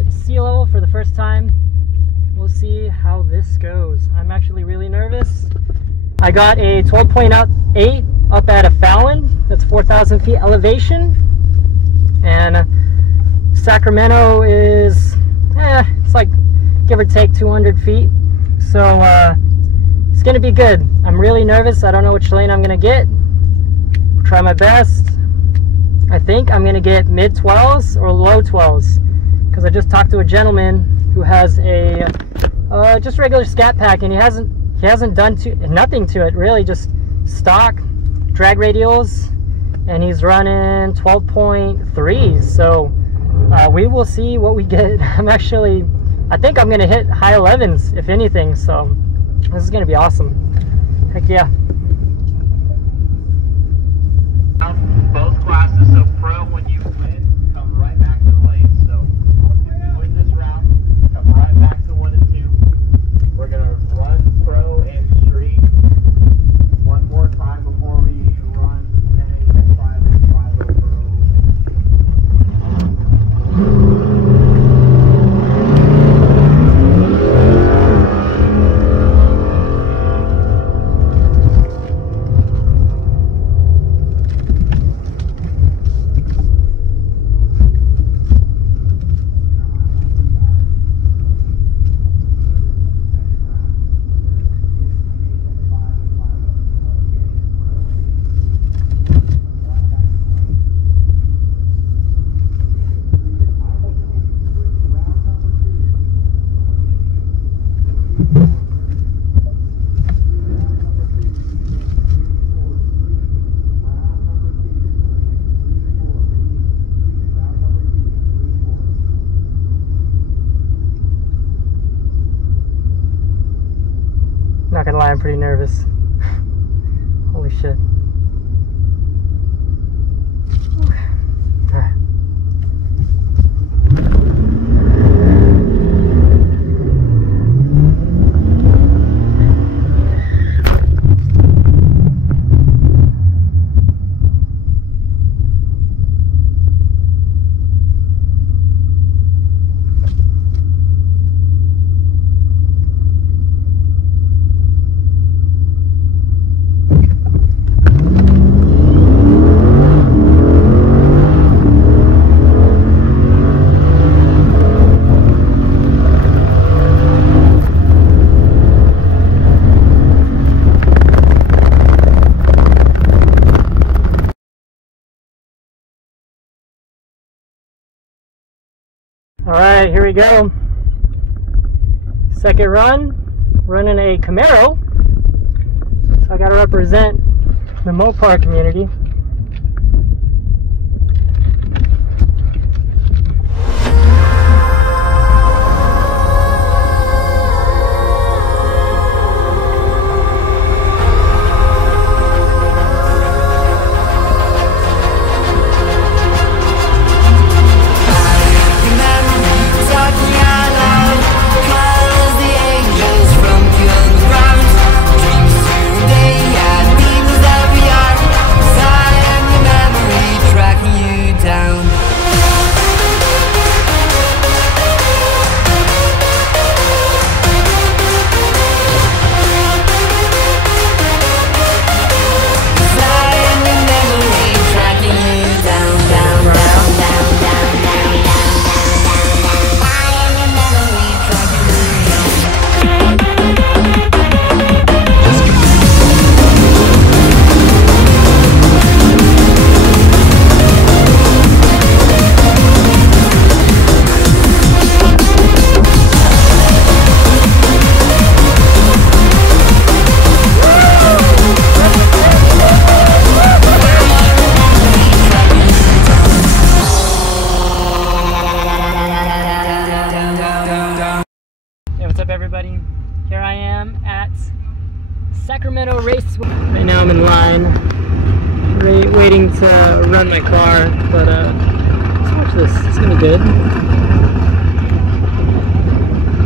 at sea level for the first time. We'll see how this goes. I'm actually really nervous. I got a 12.8 up at a Fallon. That's 4,000 feet elevation. And Sacramento is, it's like give or take 200 feet. So it's gonna be good. I'm really nervous. I don't know which lane I'm gonna get. Try my best. I think I'm gonna get mid 12s or low 12s, because I just talked to a gentleman who has a just regular scat pack, and he hasn't done nothing to it really, just stock drag radials, and he's running 12.3s. So we will see what we get. I think I'm gonna hit high 11s if anything. So this is gonna be awesome. Heck yeah. Both classes, so pro, when you win, come right back to the lane. So if you win this round, come right back to 1 and 2. We're going to run pro and street one more time before we run 10, 5, and 5 over pro. Not gonna lie, I'm pretty nervous. Holy shit. Alright. Alright, here we go. Second run, running a Camaro. So I gotta represent the Mopar community. Everybody, here I am at Sacramento Raceway. Right now I'm in line, waiting to run my car, but let's watch this. It's gonna be good.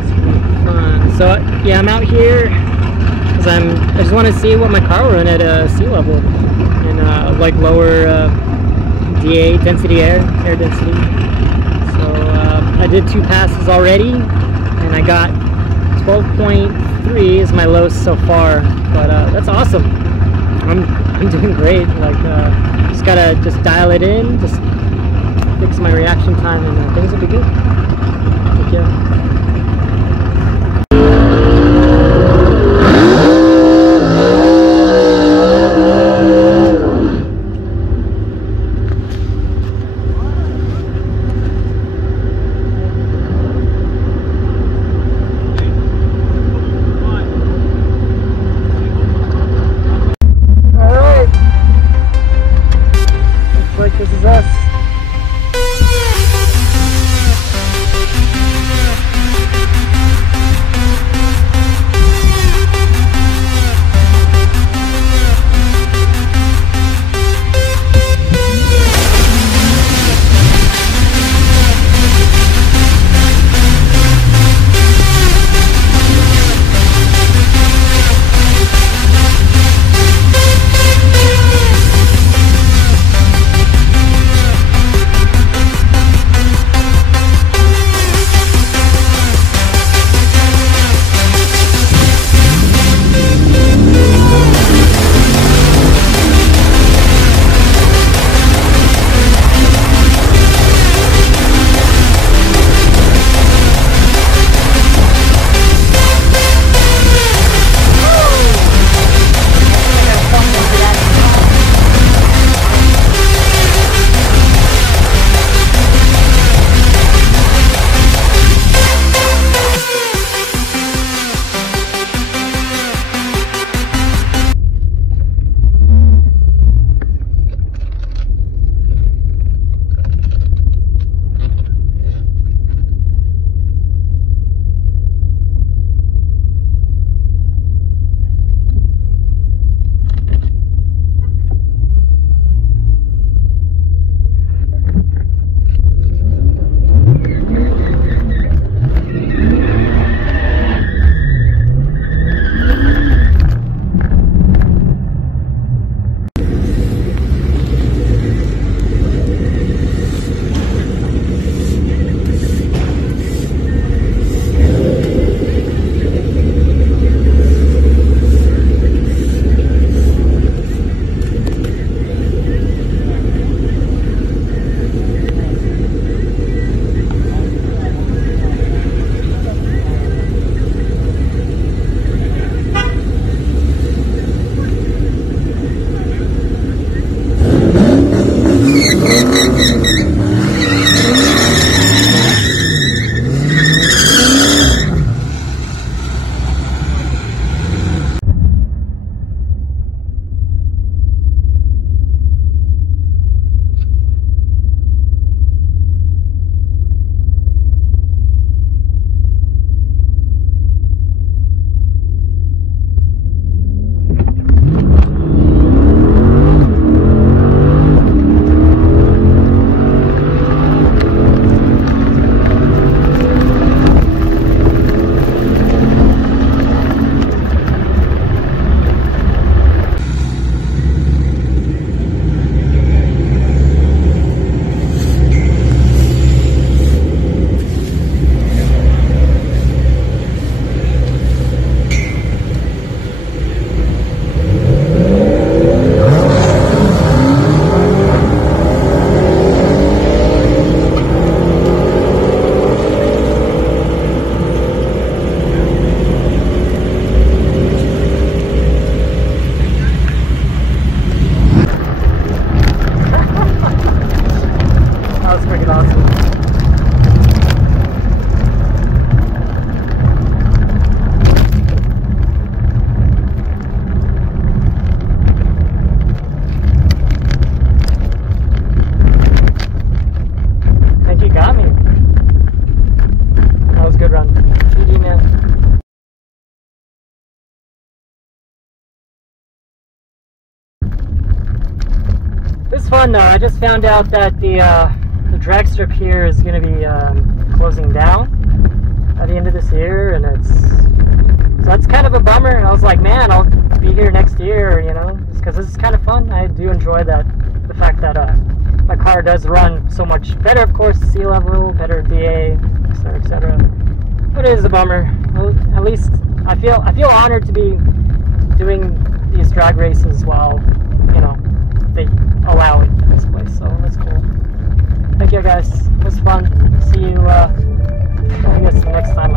It's gonna be fun. So yeah, I'm out here because I just want to see what my car will run at sea level and like lower DA density air density. So I did 2 passes already, and I got 12.3 is my lowest so far. But that's awesome. I'm doing great. Like just gotta dial it in, just fix my reaction time, and things will be good. Take care. This is us. This is fun though. I just found out that the drag strip here is going to be closing down at the end of this year, and so that's kind of a bummer. And I was like, man, I'll be here next year, you know, because this is kind of fun. I do enjoy the fact that my car does run so much better, of course, sea level, better DA, etc., etc. But it is a bummer. Well, at least I feel honored to be doing these drag races while, you know, they allow it in this place. So that's cool. Thank you guys. It was fun. See you. I guess the next time.